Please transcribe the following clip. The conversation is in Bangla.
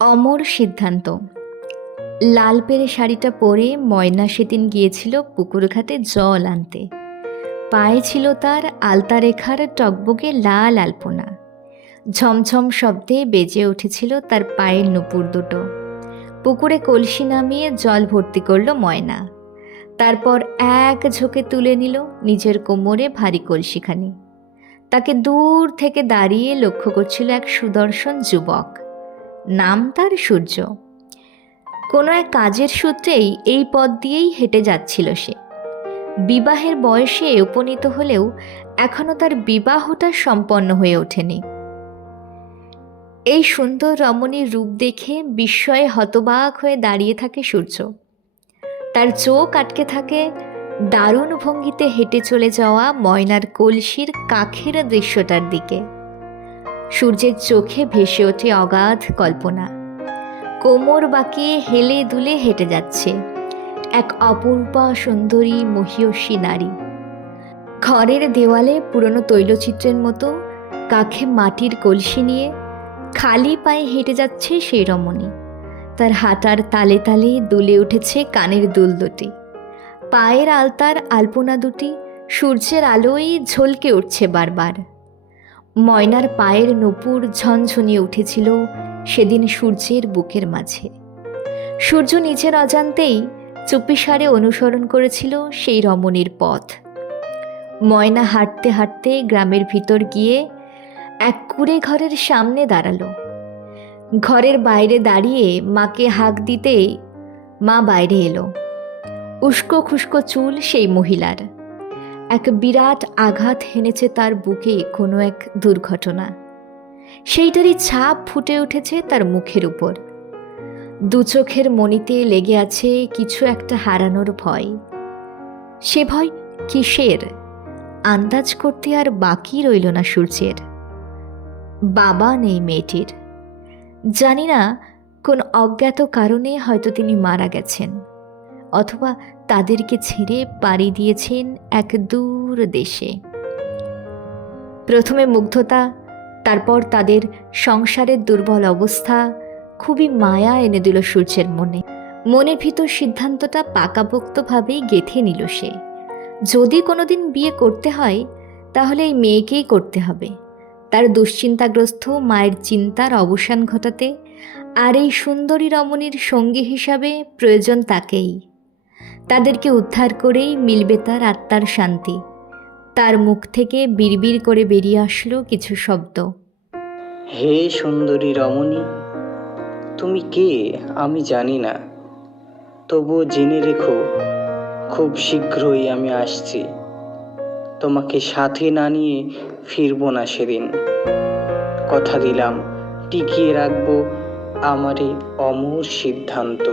অমর সিদ্ধান্ত। লাল পেরে শাড়িটা পরে ময়না সেদিন গিয়েছিল পুকুর ঘাটে জল আনতে। পায়ে ছিল তার আলতা রেখার টকবগে লাল আলপনা। ঝমঝম শব্দে বেজে উঠেছিল তার পায়ের নুপুর দুটো। পুকুরে কলসি নামিয়ে জল ভর্তি করল ময়না। তারপর এক ঝোঁকে তুলে নিল নিজের কোমরে ভারী কলসিখানি। তাকে দূর থেকে দাঁড়িয়ে লক্ষ্য করছিল এক সুদর্শন যুবক। নাম তার সূর্য। কোনো এক কাজের সূত্রেই এই পথ দিয়েই হেঁটে যাচ্ছিল সে। বিবাহের বয়সে উপনীত হলেও এখনও তার বিবাহটা সম্পন্ন হয়ে ওঠেনি। এই সুন্দর রমণীর রূপ দেখে বিস্ময়ে হতবাক হয়ে দাঁড়িয়ে থাকে সূর্য। তার চোখ আটকে থাকে দারুণ ভঙ্গিতে হেঁটে চলে যাওয়া ময়নার কলসির কাখের দৃশ্যটার দিকে। সূর্যের চোখে ভেসে ওঠে অগাধ কল্পনা। কোমর বাঁকিয়ে হেলে দুলে হেঁটে যাচ্ছে এক অপূর্বা সুন্দরী মহীয়সী নারী। ঘরের দেওয়ালে পুরনো তৈলচিত্রের মতো কাখে মাটির কলসি নিয়ে খালি পায়ে হেঁটে যাচ্ছে সেই রমণী। তার হাঁটার তালে তালে দুলে উঠেছে কানের দুল দুটি। পায়ের আলতার আলপনা দুটি সূর্যের আলোয় ঝলকে উঠছে বারবার। ময়নার পায়ের নূপুর ঝনঝনিয়ে উঠেছিল সেদিন সূর্যের বুকের মাঝে। সূর্য নিজের অজান্তেই চুপিসারে অনুসরণ করেছিল সেই রমণীর পথ। ময়না হাঁটতে হাঁটতে গ্রামের ভিতর গিয়ে এক কুঁড়ে ঘরের সামনে দাঁড়ালো। ঘরের বাইরে দাঁড়িয়ে মাকে হাঁক দিতে মা বাইরে এলো। উস্কো খুস্কো চুল সেই মহিলার। এক বিরাট আঘাত হেনেছে তার বুকে কোনো এক দুর্ঘটনা। সেইটারই ছাপ ফুটে উঠেছে তার মুখের উপর। দু চোখের মণিতে লেগে আছে কিছু একটা হারানোর ভয়। সে ভয় কিসের আন্দাজ করতে আর বাকি রইল না সূর্যের। বাবা নেই মেয়েটির। জানি না কোন অজ্ঞাত কারণে হয়তো তিনি মারা গেছেন, অথবা তাদেরকে ছেড়ে পাড়ি দিয়েছেন এক দূর দেশে। প্রথমে মুগ্ধতা, তারপর তাদের সংসারের দুর্বল অবস্থা খুবই মায়া এনে দিল সূর্যের মনে। মনের ভিতর সিদ্ধান্তটা পাকাপোক্তভাবেই গেঁথে নিল সে। যদি কোনোদিন বিয়ে করতে হয় তাহলে এই মেয়েকেই করতে হবে। তার দুশ্চিন্তাগ্রস্ত মায়ের চিন্তার অবসান ঘটাতে আর এই সুন্দরী রমণীর সঙ্গী হিসাবে প্রয়োজন তাকেই। তাদেরকে উদ্ধার করেই মিলবে তার আত্মার শান্তি। তার মুখ থেকে বিড়বিড় করে বেরিয়ে আসলো কিছু শব্দ। হে সুন্দরী রমণী, তুমি কে আমি জানি না, তবুও জেনে রেখো খুব শীঘ্রই আমি আসছি। তোমাকে সাথে না নিয়ে ফিরবো না সেদিন। কথা দিলাম টিকিয়ে রাখবো আমার এই অমর সিদ্ধান্ত।